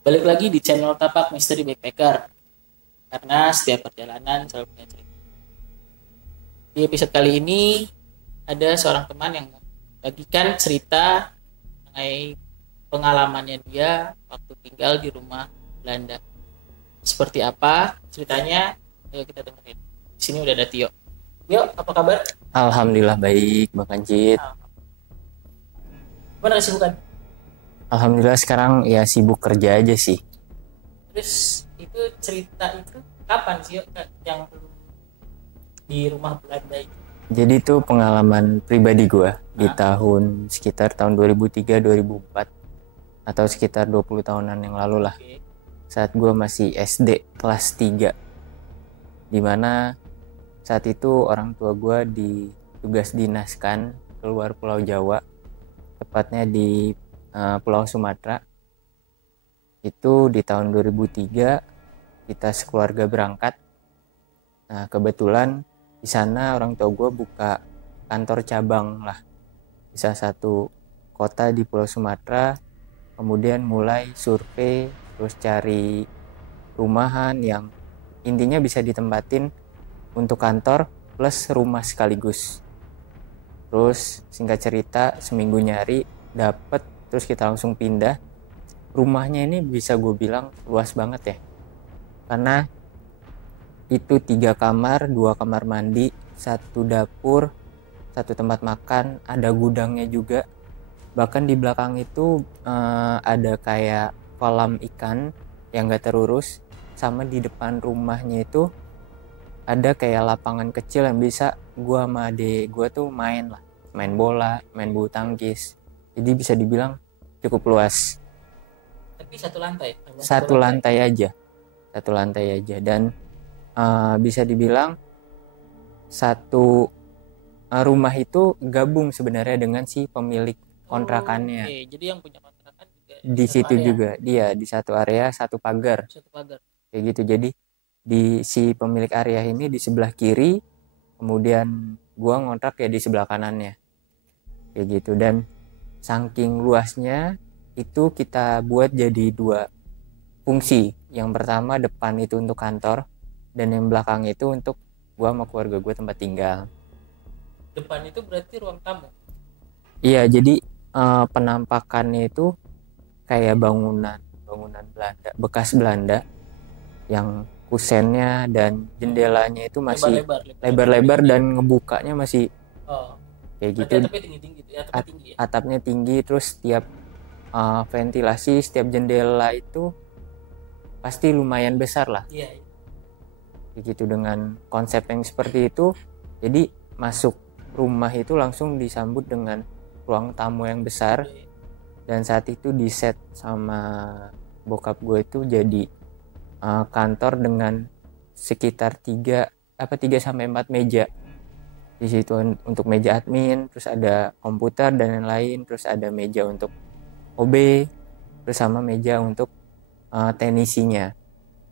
Balik lagi di channel Tapak Misteri Backpacker. Karena setiap perjalanan selalu punya cerita. Di episode kali ini ada seorang teman yang membagikan cerita mengenai pengalamannya dia waktu tinggal di rumah Belanda. Seperti apa ceritanya? Ayo kita dengerin. Di sini udah ada Tio. Tio, apa kabar? Alhamdulillah baik, Bang Anjit. Gimana kesibukan? Alhamdulillah sekarang ya sibuk kerja aja sih. Terus itu cerita itu kapan sih Yo, yang di rumah Belanda itu? Jadi itu pengalaman pribadi gua di Hah? sekitar tahun 2003-2004 atau sekitar 20 tahunan yang lalu lah. Oke. Saat gua masih SD kelas 3, dimana saat itu orang tua gua ditugas dinaskan keluar Pulau Jawa, tepatnya di Pulau Sumatera. Itu di tahun 2003 kita sekeluarga berangkat. Nah, kebetulan di sana orang tua gue buka kantor cabang lah di salah satu kota di Pulau Sumatera. Kemudian mulai survei, terus cari rumahan yang intinya bisa ditempatin untuk kantor plus rumah sekaligus. Terus singkat cerita seminggu nyari dapet, terus kita langsung pindah. Rumahnya ini bisa gue bilang luas banget ya, karena itu 3 kamar, 2 kamar mandi, satu dapur, satu tempat makan, ada gudangnya juga. Bahkan di belakang itu ada kayak kolam ikan yang gak terurus, sama di depan rumahnya itu ada kayak lapangan kecil yang bisa gua sama adek gua tuh main lah, main bola, main bulu tangkis. Jadi bisa dibilang cukup luas. Tapi satu lantai, hanya satu Satu lantai. lantai aja, satu lantai aja. Dan bisa dibilang satu rumah itu gabung sebenarnya dengan si pemilik Oh, kontrakannya. oke. Jadi yang punya kontrakan juga di Di satu situ area, juga dia di satu area, satu pagar satu pagar. kayak gitu. Jadi di si pemilik area ini di sebelah kiri, kemudian gua ngontrak ya di sebelah kanannya kayak gitu. Dan saking luasnya itu kita buat jadi 2 fungsi. Yang pertama depan itu untuk kantor, dan yang belakang itu untuk gua sama keluarga gue tempat tinggal. Depan itu berarti ruang tamu. Iya, jadi penampakannya itu kayak bangunan bangunan Belanda, bekas Belanda, yang kusennya dan jendelanya itu masih Lebar-lebar, lebar-lebar kayak lebar-lebar gini. dan ngebukanya masih Oh, kayak berarti gitu. atapnya tinggi-tinggi tuh. Atapnya tinggi ya. Atapnya tinggi, terus setiap ventilasi, setiap jendela itu pasti lumayan besar lah Iya, iya. kayak gitu. Dengan konsep yang seperti itu, jadi masuk rumah itu langsung disambut dengan ruang tamu yang besar. Iya, iya. Dan saat itu di set sama bokap gue itu jadi kantor dengan sekitar 3 sampai 4 meja di situ, untuk meja admin, terus ada komputer dan lain-lain, terus ada meja untuk OB, terus sama meja untuk teknisinya.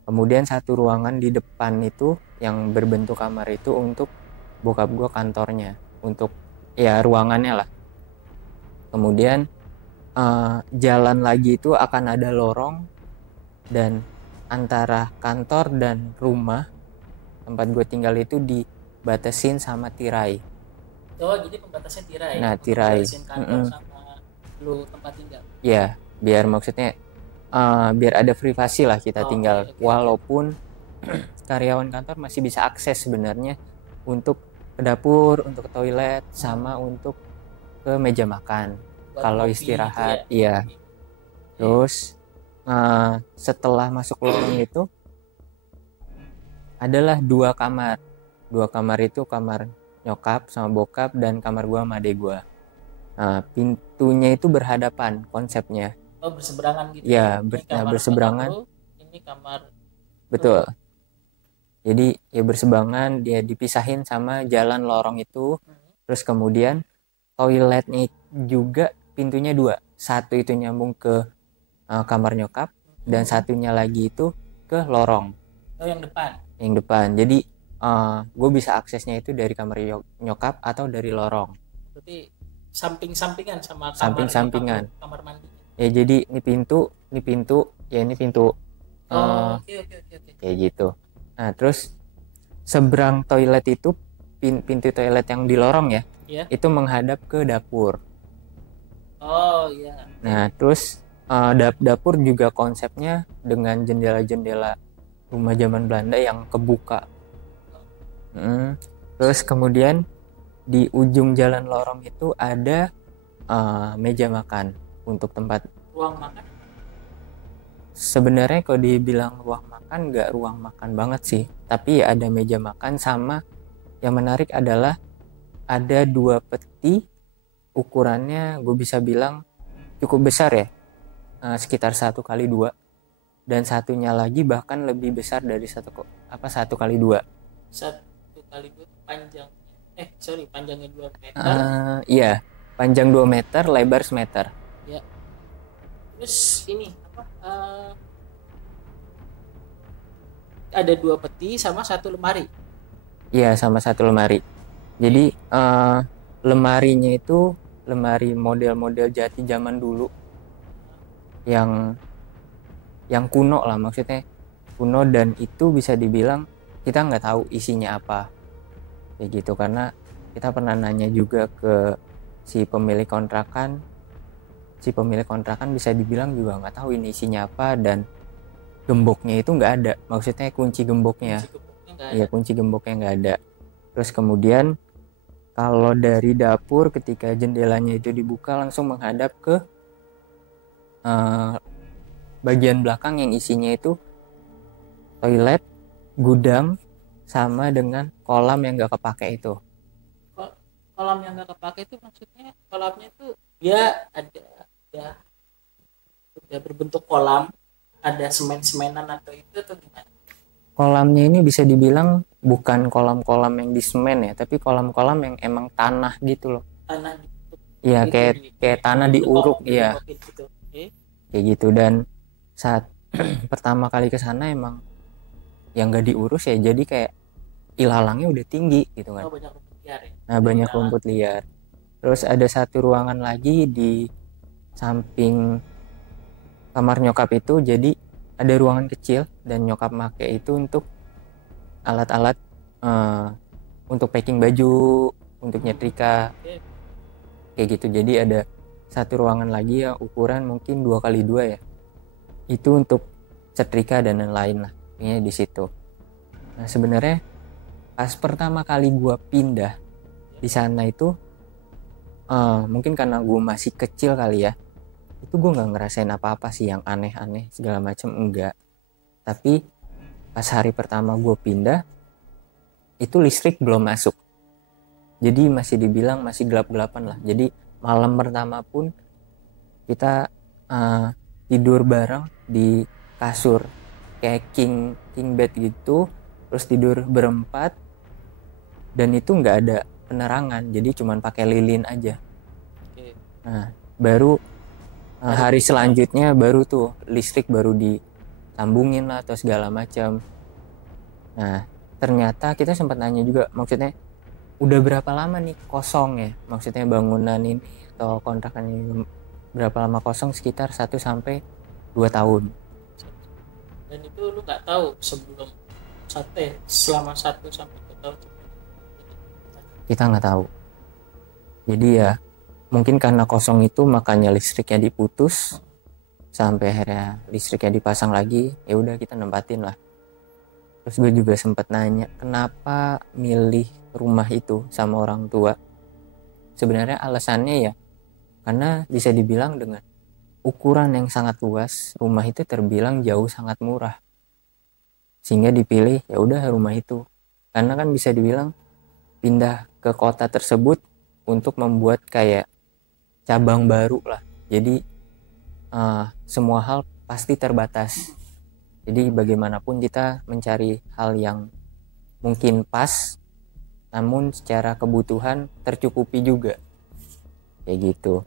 Kemudian satu ruangan di depan itu yang berbentuk kamar itu untuk bokap gue kantornya, untuk ya ruangannya lah. Kemudian jalan lagi itu akan ada lorong, dan antara kantor dan rumah tempat gue tinggal itu dibatasin sama tirai. Oh, jadi pembatasnya tirai Nah, untuk tirai, ngebatasin kantor sama lu tempat tinggal. ya biar maksudnya biar ada privasi lah kita Oh, oke, tinggal, oke, oke. walaupun karyawan kantor masih bisa akses sebenarnya untuk ke dapur, untuk ke toilet, sama Hmm, untuk ke meja makan buat kalau ngopi gitu ya, istirahat. Iya. ngopi. Oke. Terus setelah masuk lorong itu adalah 2 kamar. 2 kamar itu kamar nyokap sama bokap, dan kamar gua sama adek gua. Nah, pintunya itu berhadapan konsepnya. Oh, berseberangan gitu ya. Ya, Ini kamar bokap berseberangan, lu, ini kamar betul. lu. Jadi ya berseberangan, dia dipisahin sama jalan lorong itu. Hmm. Terus kemudian toiletnya juga pintunya 2. Satu itu nyambung ke kamar nyokap, dan Hmm. satunya lagi itu ke lorong Oh, yang depan. yang depan. Jadi gue bisa aksesnya itu dari kamar nyokap atau dari lorong, Berarti samping-sampingan sama kamar nyokap lu, samping-sampingan. kamar mandinya. Ya jadi ini pintu ya ini pintu Oke. kayak gitu. Nah terus seberang toilet itu pintu toilet yang di lorong ya, Iya. itu menghadap ke dapur. Oh iya. Nah terus dapur juga konsepnya dengan jendela-jendela rumah zaman Belanda yang kebuka. Terus kemudian di ujung jalan lorong itu ada meja makan untuk tempat. Ruang makan. Sebenarnya kalau dibilang ruang makan nggak ruang makan banget sih, tapi ada meja makan, sama yang menarik adalah ada 2 peti, ukurannya gue bisa bilang cukup besar ya, sekitar 1x2, dan satunya lagi bahkan lebih besar dari 1x2. 1x2 panjang. Panjangnya 2 meter. Iya, panjang 2 meter, lebar semeter. Ya. Terus ini apa? Ada 2 peti sama 1 lemari. Iya, sama 1 lemari. Jadi lemarinya itu lemari model-model jati zaman dulu, yang kuno lah, maksudnya kuno, dan itu bisa dibilang kita nggak tahu isinya apa kayak gitu, karena kita pernah nanya juga ke si pemilik kontrakan bisa dibilang juga nggak tahu ini isinya apa, dan gemboknya itu nggak ada, maksudnya kunci gemboknya nggak ada. Terus kemudian kalau dari dapur, ketika jendelanya itu dibuka langsung menghadap ke bagian belakang yang isinya itu toilet, gudang, sama dengan kolam yang nggak kepake itu. Kolam yang nggak kepake itu maksudnya kolamnya itu dia ada udah berbentuk kolam, ada semen-semenan atau itu atau gimana? Kolamnya ini bisa dibilang bukan kolam-kolam yang di semen ya, tapi kolam-kolam yang emang tanah gitu loh. Tanah gitu. Iya, kayak tanah diuruk ya. Gitu. Kayak gitu. Dan saat pertama kali ke sana emang yang nggak diurus ya, jadi kayak ilalangnya udah tinggi gitu kan. Banyak rumput liar ya. Nah, banyak rumput liar. Terus ada satu ruangan lagi di samping kamar nyokap itu, jadi ada ruangan kecil dan nyokap make itu untuk alat-alat untuk packing baju, untuk nyetrika kayak gitu. Jadi ada satu ruangan lagi ya, ukuran mungkin 2x2 ya, itu untuk setrika dan lain-lain lah ini di situ. Nah sebenarnya pas pertama kali gue pindah di sana itu mungkin karena gue masih kecil kali ya, itu gue nggak ngerasain apa-apa sih yang aneh-aneh segala macam, enggak. Tapi pas hari pertama gue pindah itu listrik belum masuk, jadi masih dibilang masih gelap-gelapan lah. Jadi malam pertama pun kita tidur bareng di kasur kayak king bed gitu, terus tidur berempat, dan itu nggak ada penerangan, jadi cuman pakai lilin aja. Nah baru hari selanjutnya baru tuh listrik baru disambungin lah atau segala macam. Nah ternyata kita sempat nanya juga, maksudnya udah berapa lama nih kosong ya, maksudnya bangunan ini atau kontrakan ini berapa lama kosong, sekitar 1-2 tahun. Dan itu lu nggak tahu sebelum selama 1-2 tahun kita nggak tahu. Jadi ya mungkin karena kosong itu makanya listriknya diputus, sampai akhirnya listriknya dipasang lagi, ya udah kita nempatin lah. Terus gue juga sempat nanya kenapa milih rumah itu sama orang tua. Sebenarnya alasannya ya karena bisa dibilang dengan ukuran yang sangat luas, rumah itu terbilang jauh sangat murah, sehingga dipilih ya udah rumah itu. Karena kan bisa dibilang pindah ke kota tersebut untuk membuat kayak cabang baru lah, jadi semua hal pasti terbatas. Jadi bagaimanapun kita mencari hal yang mungkin pas, namun secara kebutuhan tercukupi juga kayak gitu.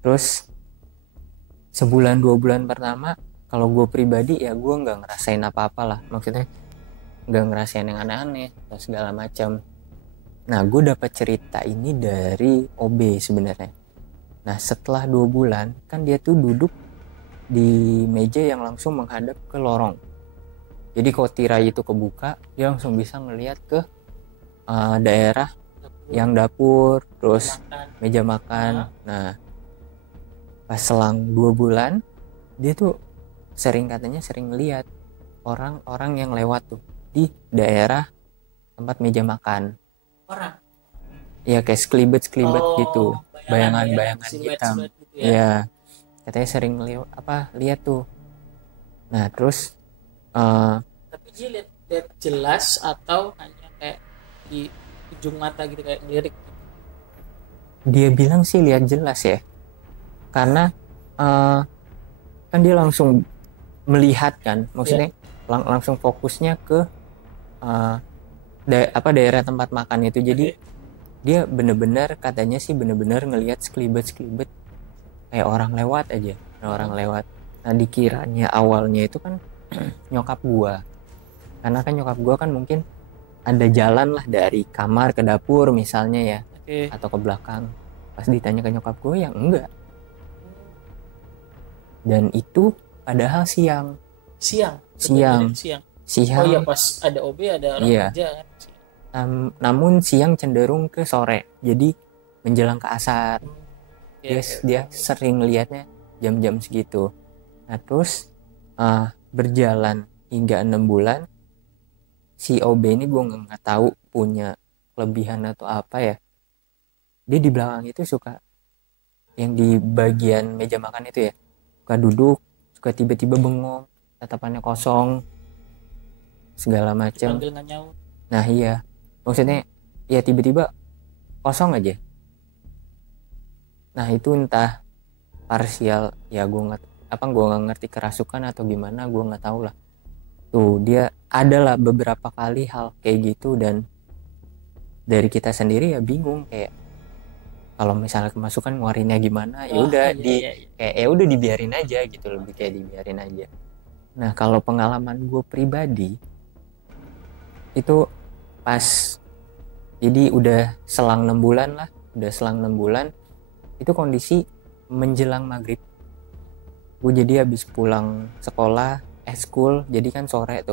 Terus 1-2 bulan pertama kalau gue pribadi ya gue nggak ngerasain apa-apa lah, maksudnya nggak ngerasain yang aneh-aneh atau segala macam. Nah gue dapat cerita ini dari OB sebenarnya. Nah setelah 2 bulan kan dia tuh duduk di meja yang langsung menghadap ke lorong. Jadi kalau tirai itu kebuka, dia langsung bisa ngelihat ke daerah yang dapur, terus meja makan. Nah, pas selang 2 bulan, dia tuh katanya sering lihat orang-orang yang lewat tuh di daerah tempat meja makan. Orang? Ya kayak sekelibet gitu, bayangan-bayangan hitam. Gitu ya. Ya, katanya sering lihat tuh. Nah, terus Tapi dia lihat jelas atau hanya kayak di ujung mata gitu, kayak ngelirik gitu? dia bilang sih lihat jelas ya, karena kan dia langsung melihat kan, maksudnya langsung fokusnya ke daerah tempat makan itu. Jadi dia bener-bener katanya sih bener-bener ngelihat sekelibet kayak orang lewat aja, orang lewat. Nah, dikiranya awalnya itu kan nyokap gua, karena kan nyokap gua kan mungkin ada jalan lah dari kamar ke dapur misalnya ya, atau ke belakang. Pas ditanya ke nyokap gua, ya enggak. Dan itu padahal siang. Oh iya, pas ada OB ada orang kerja kan. Namun siang cenderung ke sore, jadi menjelang ke asar. Dia sering lihatnya jam-jam segitu. Nah, terus berjalan hingga 6 bulan, si OB ini gue nggak tahu punya kelebihan atau apa ya, dia di belakang itu suka, yang di bagian meja makan itu ya, suka duduk, suka tiba-tiba bengong, tatapannya kosong, segala macam. Nah iya, maksudnya ya tiba-tiba kosong aja. Nah itu entah parsial ya, gue nggak ngerti kerasukan atau gimana, gue nggak tahu lah. Tuh dia adalah beberapa kali hal kayak gitu, dan dari kita sendiri ya bingung, kayak kalau misalnya kemasukan ngeluarinnya gimana, ya udah kayak ya udah dibiarin aja gitu, lebih kayak dibiarin aja. Nah kalau pengalaman gue pribadi itu pas, jadi udah selang 6 bulan itu kondisi menjelang maghrib. Gue jadi habis pulang sekolah, school, jadi kan sore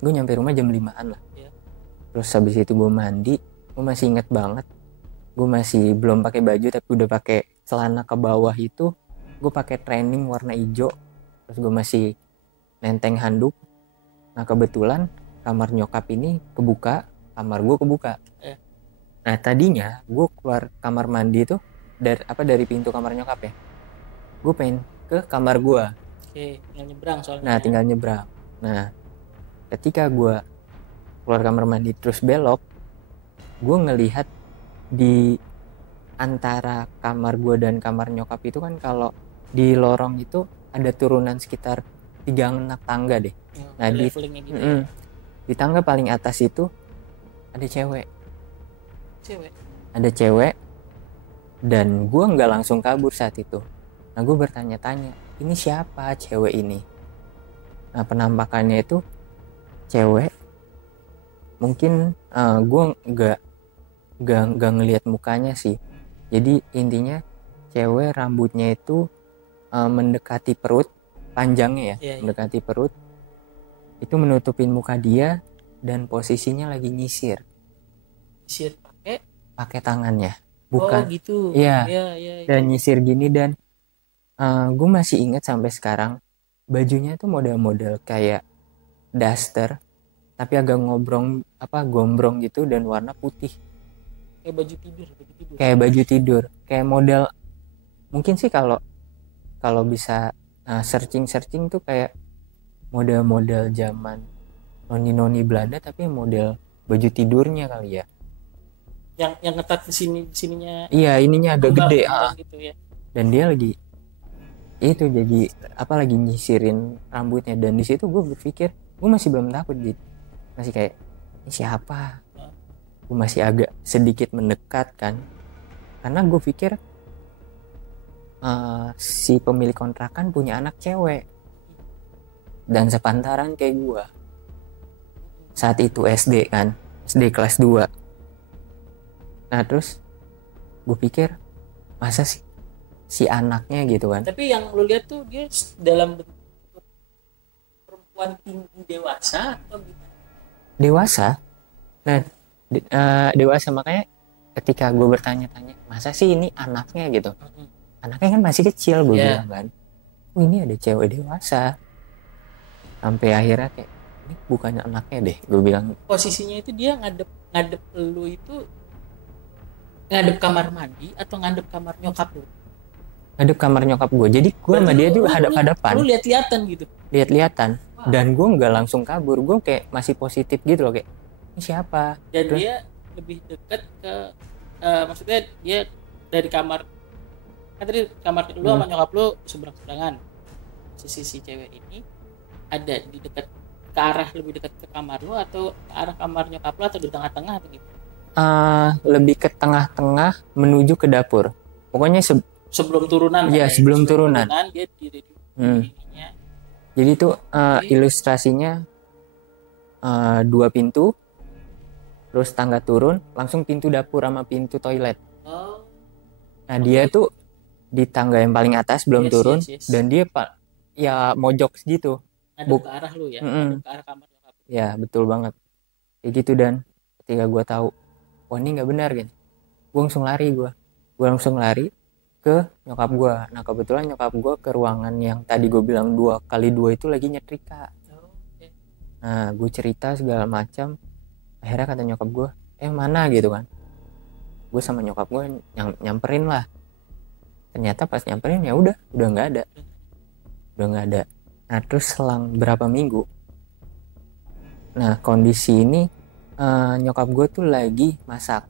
gue nyampe rumah jam 5-an lah. Terus habis itu gue mandi, gue masih inget banget, gue masih belum pakai baju tapi udah pakai celana ke bawah itu, gue pakai training warna hijau, terus gue masih nenteng handuk. Nah kebetulan kamar nyokap ini kebuka, kamar gue kebuka. Nah tadinya gue keluar kamar mandi tuh dari pintu kamar nyokap ya, gue pengen ke kamar gue. Tinggal nyebrang soalnya. Nah tinggal nyebrang. Nah ketika gue keluar kamar mandi terus belok, gue ngelihat di antara kamar gue dan kamar nyokap itu kan, kalau di lorong itu ada turunan sekitar 3 anak tangga deh. Nah di tangga paling atas itu ada cewek. Ada cewek, dan gue nggak langsung kabur saat itu. Nah gue bertanya-tanya, ini siapa cewek ini? Nah penampakannya itu cewek, mungkin gue nggak ngelihat mukanya sih. Jadi intinya cewek rambutnya itu mendekati perut, panjangnya ya, mendekati perut, itu menutupin muka dia, dan posisinya lagi nyisir pakai tangannya, bukan gitu. Dan nyisir gini, dan gue masih ingat sampai sekarang, bajunya tuh model-model kayak daster tapi agak gombrong gitu, dan warna putih kayak baju tidur, kayak model, mungkin sih kalau bisa searching tuh kayak model-model zaman noni Belanda, tapi model baju tidurnya kali ya, yang ketat sininya. Iya, ininya agak gede gitu ya. Dan dia lagi lagi nyisirin rambutnya. Dan di situ gue berpikir, gue masih belum takut, masih kayak, ini siapa? Gue masih agak sedikit mendekat kan, karena gue pikir si pemilik kontrakan punya anak cewek dan sepantaran kayak gue. Saat itu SD kelas 2. Nah terus gue pikir, masa sih si anaknya gitu kan. Tapi yang lu lihat tuh dia dalam bentuk perempuan tinggi dewasa atau gimana? Dewasa. Nah, dewasa, makanya ketika gue bertanya-tanya, masa sih ini anaknya gitu, anaknya kan masih kecil, gue Yeah. bilang kan, oh ini ada cewek dewasa. Sampai akhirnya kayak, ini bukannya anaknya deh, gue bilang. Posisinya itu dia ngadep lu itu ngadep kamar mandi atau ngadep kamar nyokap lu? Ngadep kamar nyokap gue, jadi gue sama dia juga hadap-hadapan, lu lihat-lihatan gitu. lihat-lihatan. Dan gue nggak langsung kabur, gue kayak masih positif gitu loh, kayak ini siapa. Dan Terus, dia lebih dekat ke maksudnya dia dari kamar, kan tadi kamar lu sama nyokap lu seberang-seberangan. Si cewek ini ada di dekat ke arah, lebih dekat ke kamar lu atau ke arah kamar nyokap lu atau di tengah-tengah atau gitu? lebih ke tengah-tengah menuju ke dapur. Pokoknya sebelum turunan. Iya, sebelum turunan. Dia di ininya. Jadi itu ilustrasinya 2 pintu, terus tangga turun, langsung pintu dapur sama pintu toilet. Oh. Nah, dia tuh di tangga yang paling atas belum turun. Yes. Dan dia ya mojok gitu. Ngadep ke arah lu ya, ngadep ke arah kamar nyokap. Ya, betul banget. Kayak gitu. Dan ketika gue tahu, wah ini nggak benar kan, gue langsung lari ke nyokap gue. Nah, kebetulan nyokap gue ke ruangan yang tadi gue bilang 2x2 itu lagi nyetrika. Nah, gue cerita segala macam. Akhirnya kata nyokap gue, mana gitu kan. Gue sama nyokap gue nyamperin lah. Ternyata pas nyamperin ya udah nggak ada. Nah, terus selang berapa minggu, nah kondisi ini nyokap gue tuh lagi masak,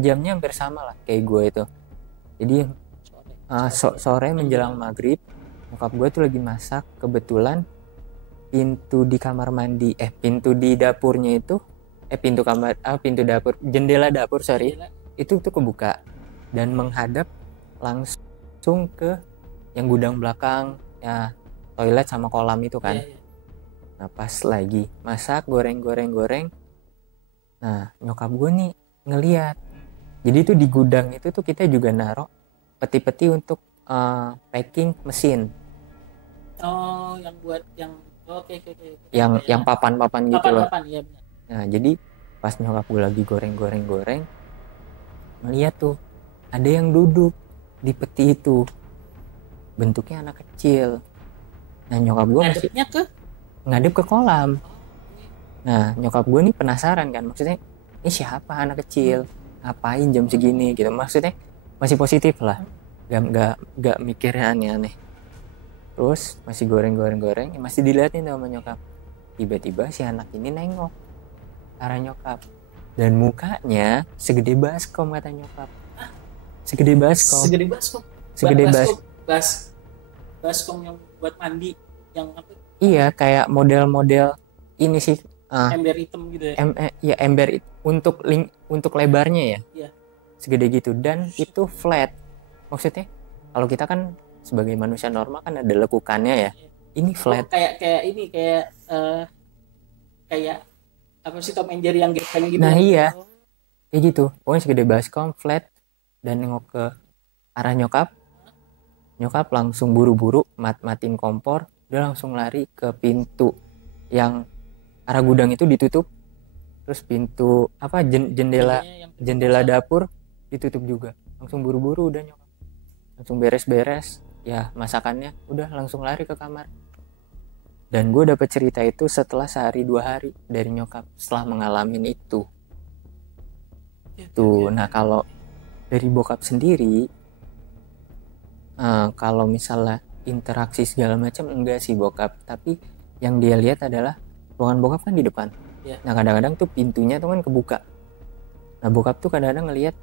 jamnya hampir sama lah kayak gue itu. Jadi sore menjelang maghrib, nyokap gue tuh lagi masak. Kebetulan pintu di kamar mandi, pintu di dapurnya itu, pintu dapur, jendela dapur itu tuh kebuka dan menghadap langsung ke yang gudang belakang ya, toilet sama kolam itu kan. Nah, pas lagi masak goreng. Nah, nyokap gue nih ngeliat. Jadi itu di gudang itu tuh kita juga naruh peti-peti untuk packing mesin. Oh, yang buat yang oke. Yang papan-papan gitu loh. Iya benar. Nah, jadi pas nyokap gue lagi goreng, ngeliat tuh ada yang duduk di peti itu. Bentuknya anak kecil. Nah, nyokap gue ngadep ke kolam. Nah, nyokap gue nih penasaran kan, maksudnya ini siapa anak kecil, ngapain jam segini gitu. Maksudnya masih positif lah, gak mikirnya aneh-aneh. Terus masih goreng, masih dilihatin sama nyokap. Tiba-tiba si anak ini nengok arah nyokap, dan mukanya segede baskom kata nyokap. Segede baskom yang buat mandi, yang apa? Iya, kayak model-model ini sih, ember hitam gitu ya. Ember untuk lebarnya ya. Iya. Segede gitu, dan itu flat. Maksudnya kalau kita kan sebagai manusia normal kan ada lekukannya ya. Ini flat. Kayak apa sih, Tom and Jerry yang gepeng gitu. Nah, iya. Kayak gitu. Pokoknya segede baskom, flat, dan nengok ke arah nyokap. Nyokap langsung buru-buru matiin kompor, dia langsung lari ke pintu yang arah gudang itu ditutup. Terus pintu jendela dapur ditutup juga. Langsung buru-buru udah nyokap. Langsung beres-beres ya masakannya, udah langsung lari ke kamar. Dan gue dapet cerita itu setelah sehari 2 hari dari nyokap setelah mengalami itu. Tuh, nah kalau dari bokap sendiri, kalau misalnya interaksi segala macam enggak sih bokap, tapi yang dia lihat adalah ruangan bokap kan di depan. Nah, kadang-kadang tuh pintunya tuh kan kebuka. Nah, bokap tuh kadang-kadang ngelihat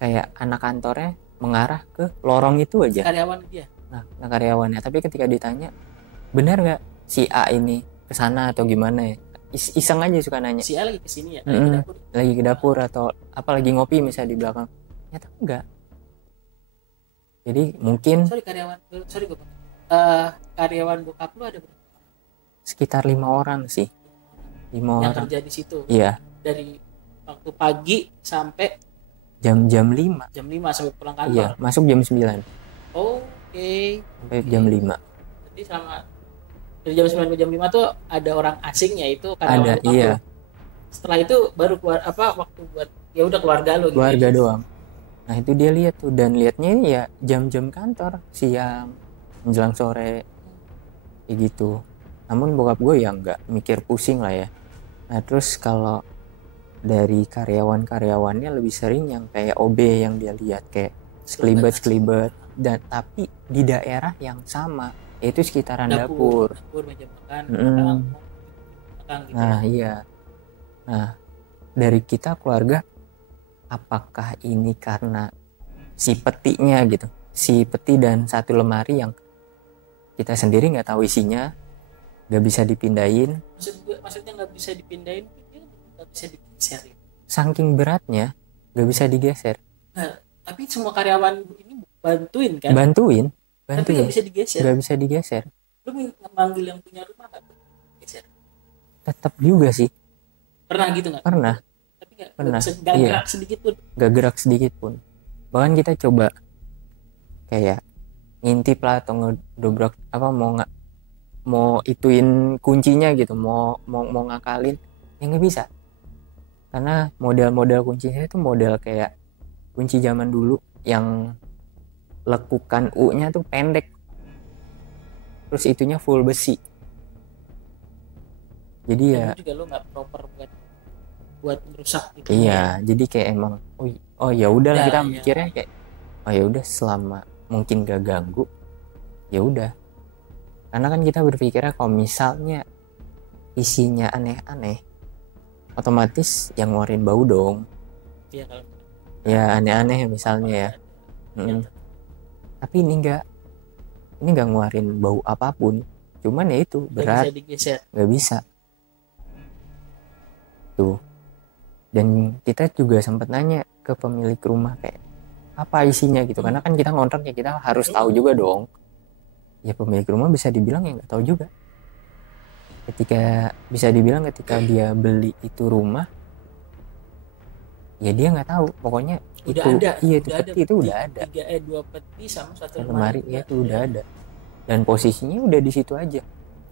kayak anak kantornya mengarah ke lorong itu aja. Karyawan dia. Nah, karyawannya. Tapi ketika ditanya, benar nggak si A ini kesana atau gimana ya? Iseng aja suka nanya. Si A lagi kesini ya? Lagi ke dapur atau apa, lagi ngopi misalnya di belakang. Ternyata enggak. Jadi mungkin. Karyawan bokap lu ada berapa? Sekitar 5 orang sih. 5 yang orang. Kerja di situ. Iya. Dari waktu pagi sampai jam 5. Jam 5 sampai pulang kantor. Iya, masuk jam 9 Oke. sampai jam 5. Jadi selama dari jam 9 ke jam 5 tuh ada orang asingnya itu karyawan Ada, tetap iya. tuh. Setelah itu baru keluar waktu buat ya udah keluarga lo gitu. Keluarga doang. Nah itu dia lihat tuh, dan liatnya ya jam-jam kantor, siang menjelang sore kayak gitu. Namun bokap gue ya nggak mikir pusing lah ya. Nah terus kalau dari karyawannya lebih sering yang kayak OB yang dia lihat kayak sekelibat dan tapi di daerah yang sama, yaitu sekitaran dapur. Meja makan, makan gitu. Nah iya. Nah dari kita keluarga, apakah ini karena si petinya gitu, si peti dan satu lemari yang kita sendiri nggak tahu isinya, nggak bisa dipindahin. Maksudnya nggak bisa dipindahin, nggak bisa digeser. Saking beratnya nggak bisa digeser. Nah, tapi semua karyawan ini bantuin kan? Bantuin. Tapi nggak bisa digeser. Nggak bisa digeser. Lu manggil yang punya rumah nggak geser? Tetap juga sih. Pernah gitu nggak? Pernah. Tapi nggak gerak sedikit pun. Nggak gerak sedikit pun. Bahkan kita coba kayak ngintip lah atau ngedobrak apa mau ituin kuncinya gitu, mau ngakalin ya nggak bisa, karena model kuncinya itu model kayak kunci zaman dulu yang lekukan U-nya tuh pendek, terus itunya full besi. Jadi ya juga lo nggak proper buat merusak gitu. Iya, jadi kayak emang oh ya udahlah, kita mikirnya kayak oh ya udah selama mungkin gak ganggu ya udah. Karena kan kita berpikirnya kalau misalnya isinya aneh-aneh, otomatis yang ngeluarin bau dong. Iya kalau ya aneh-aneh misalnya ya. Tapi ini nggak ngeluarin bau apapun, cuman ya itu berat, nggak bisa tuh. Dan kita juga sempat nanya ke pemilik rumah kayak apa isinya gitu, karena kan kita ngontrak ya, kita harus tahu juga dong. Ya pemilik rumah bisa dibilang ya nggak tahu juga. Ketika dia beli itu rumah, ya dia nggak tahu, pokoknya udah itu ada, iya itu peti itu udah ada. 2 peti sama 1 lemari ya itu udah ada, dan posisinya udah di situ aja.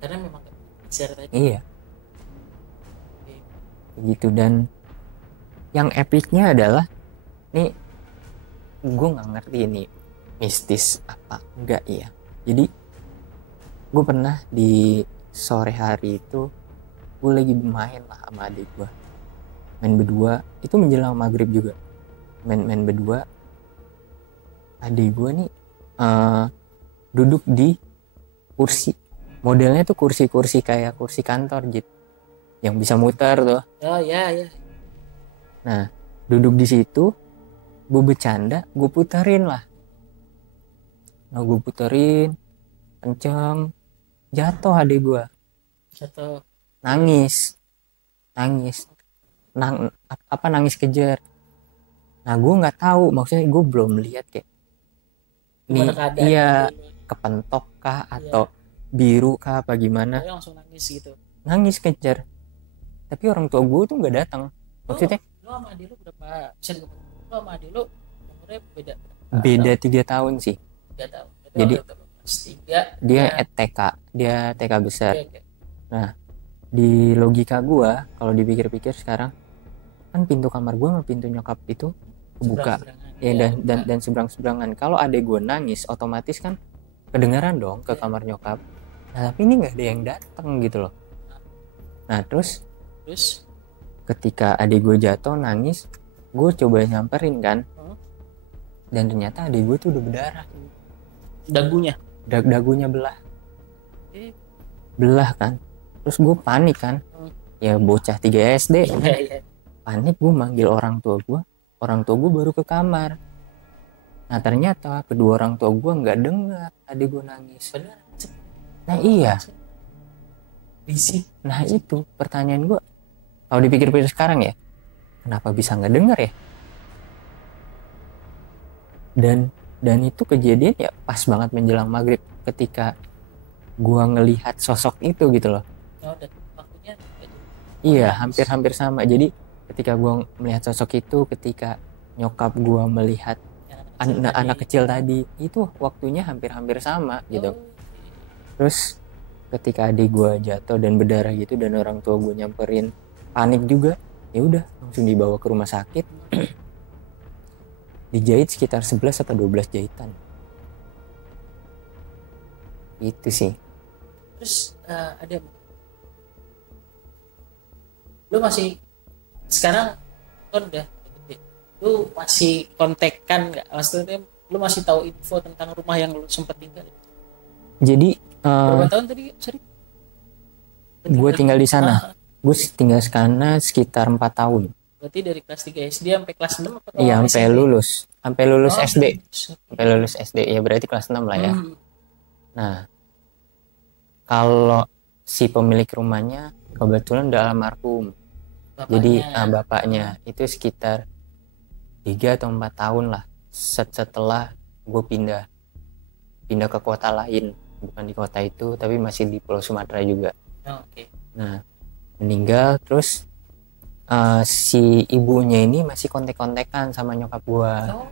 Karena memang geser tadi. Iya. Gitu. Dan yang epicnya adalah nih, gue nggak ngerti ini mistis apa enggak ya. Jadi gue pernah di sore hari itu gue lagi main lah sama adik gue, main berdua, itu menjelang maghrib juga, main berdua. Adik gue nih duduk di kursi, modelnya tuh kursi kayak kursi kantor gitu yang bisa muter tuh. Oh ya. Nah duduk di situ, gue bercanda, gue puterin lah. Nah gue puterin kenceng, jatuh adik gue, nangis nangis kejer. Nah gue nggak tahu, maksudnya gue belum lihat kayak nih iya kepentok kah atau biru kah apa gimana. Langsung nangis gitu, nangis kejer. Tapi orang tua gue tuh nggak datang. Maksudnya lo sama adik lo berapa? Lo sama adik lo umurnya beda 3 tahun sih. 3 tahun. Jadi 3 dia TK besar. Okay. Nah di logika gue, kalau dipikir-pikir sekarang, kan pintu kamar gue sama pintu nyokap itu kebuka ya, dan seberang-seberangan. Kalau adek gue nangis, otomatis kan kedengaran dong ke kamar nyokap. Nah tapi ini nggak ada yang datang gitu loh. Nah terus ketika adik gue jatuh nangis, gue coba nyamperin kan, dan ternyata adik gue tuh udah berdarah, dagunya belah kan. Terus gue panik kan, ya bocah 3 SD panik, gue manggil orang tua gue baru ke kamar. Nah ternyata kedua orang tua gue nggak dengar adik gue nangis. Nah iya, nah itu pertanyaan gue, kalau dipikir-pikir sekarang ya, kenapa bisa nggak dengar ya? Dan itu kejadian ya pas banget menjelang maghrib, ketika gue ngelihat sosok itu gitu loh. Iya, hampir sama. Jadi ketika gue melihat sosok itu, ketika nyokap gua melihat anak tadi. kecil tadi, itu waktunya hampir-hampir sama gitu. Oh, Terus ketika adik gua jatuh dan berdarah gitu dan orang tua gua nyamperin, panik juga, ya udah langsung dibawa ke rumah sakit, dijahit sekitar 11 atau 12 jahitan. Itu sih. terus ada lu masih sekarang kan udah gede, lu masih kontekan nggak, maksudnya lu masih tahu info tentang rumah yang lu sempat tinggal? Jadi Berapa tahun tadi, sorry? gue tinggal di sana. Ah, Gue tinggal di sana sekitar 4 tahun. berarti dari kelas 3 SD sampai kelas 6 atau Iya, sampai SMP? lulus. Sampai lulus Oh, SD. Sampai lulus SD. Ya berarti kelas 6 lah ya. hmm, Nah, kalau si pemilik rumahnya kebetulan udah almarhum. Jadi bapaknya. bapaknya itu sekitar 3 atau 4 tahun lah setelah gue pindah ke kota lain. Bukan di kota itu, tapi masih di Pulau Sumatera juga. Oh, oke. Nah, meninggal. Terus si ibunya ini masih kontek-kontekan sama nyokap gue. Oh,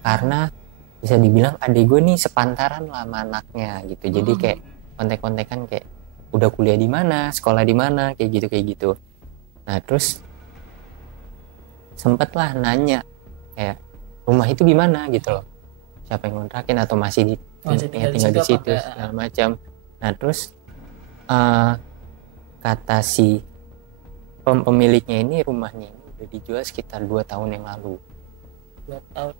Karena bisa dibilang adik gue nih sepantaran lah sama anaknya gitu. Jadi kayak kontek-kontekan kayak udah kuliah di mana, sekolah di mana, kayak gitu. Nah, terus sempet lah nanya kayak rumah itu gimana gitu loh, siapa yang ngontrakin atau masih masih tinggal di tinggal situ di apa situ enggak? segala macam. Nah, terus eh, kata si pemiliknya ini, rumahnya ini udah dijual sekitar 2 tahun yang lalu. 2 tahun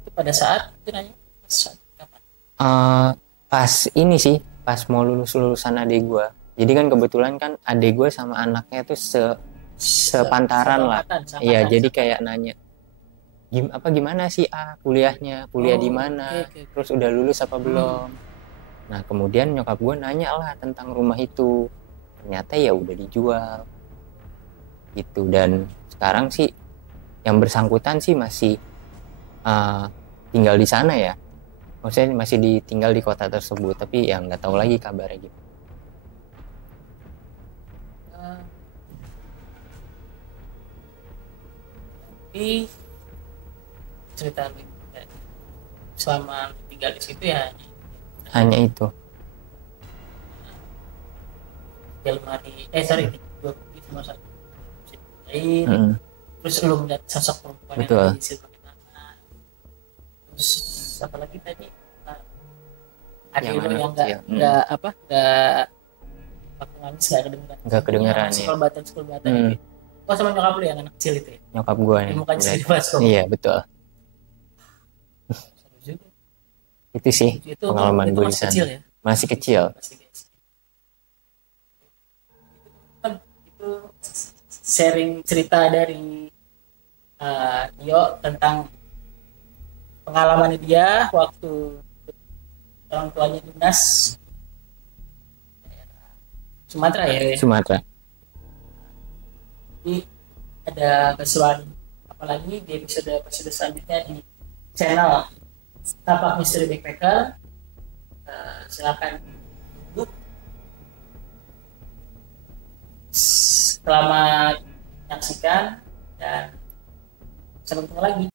itu pada saat itu nanya pas saat kapan? Pas ini sih, pas mau lulusan adik gue. Jadi kan kebetulan kan adik gue sama anaknya tuh sepantaran Satu lah. angkatan, sama Iya, angkatan, jadi sama. kayak nanya gimana sih kuliahnya, kuliah di Oh, mana, oke. terus udah lulus apa belum. Nah, kemudian nyokap gue nanya lah tentang rumah itu. Ternyata ya udah dijual gitu. Dan sekarang sih yang bersangkutan sih masih uh, tinggal di sana ya. Maksudnya masih tinggal di kota tersebut, tapi ya nggak tahu lagi kabarnya gitu. Eh, Tapi cerita lu kayak selama lu tinggal di situ ya Hanya itu. di lemari, sorry, di dua kunci cuma satu bisa dibukain. Mm-mm. Terus lu melihat sosok perempuan yang Betul. tadi silver tangan. Terus apa lagi tadi? Nah, adik Yang lu anak yang kecil. nggak apa, nggak aku nangis nggak kedengeran. Nggak kedengeran ya. Sekelebatan itu. Oh, sama nyokap lu yang anak kecil itu ya? Nyokap gue nih. Yang mukanya sedih baskom. Iya, betul. Seru juga. Itu sih Itu pengalaman gue di masih sana. kecil ya? Masih kecil. Masih kecil. Itu sharing cerita dari Tio tentang pengalaman dia waktu orang tuanya dinas Sumatera ya. Sumatera. Jadi ada keseruan apalagi di episode selanjutnya di channel Tapak Misteri Backpacker. Silakan tunggu. Selamat menyaksikan dan sampai ketemu lagi.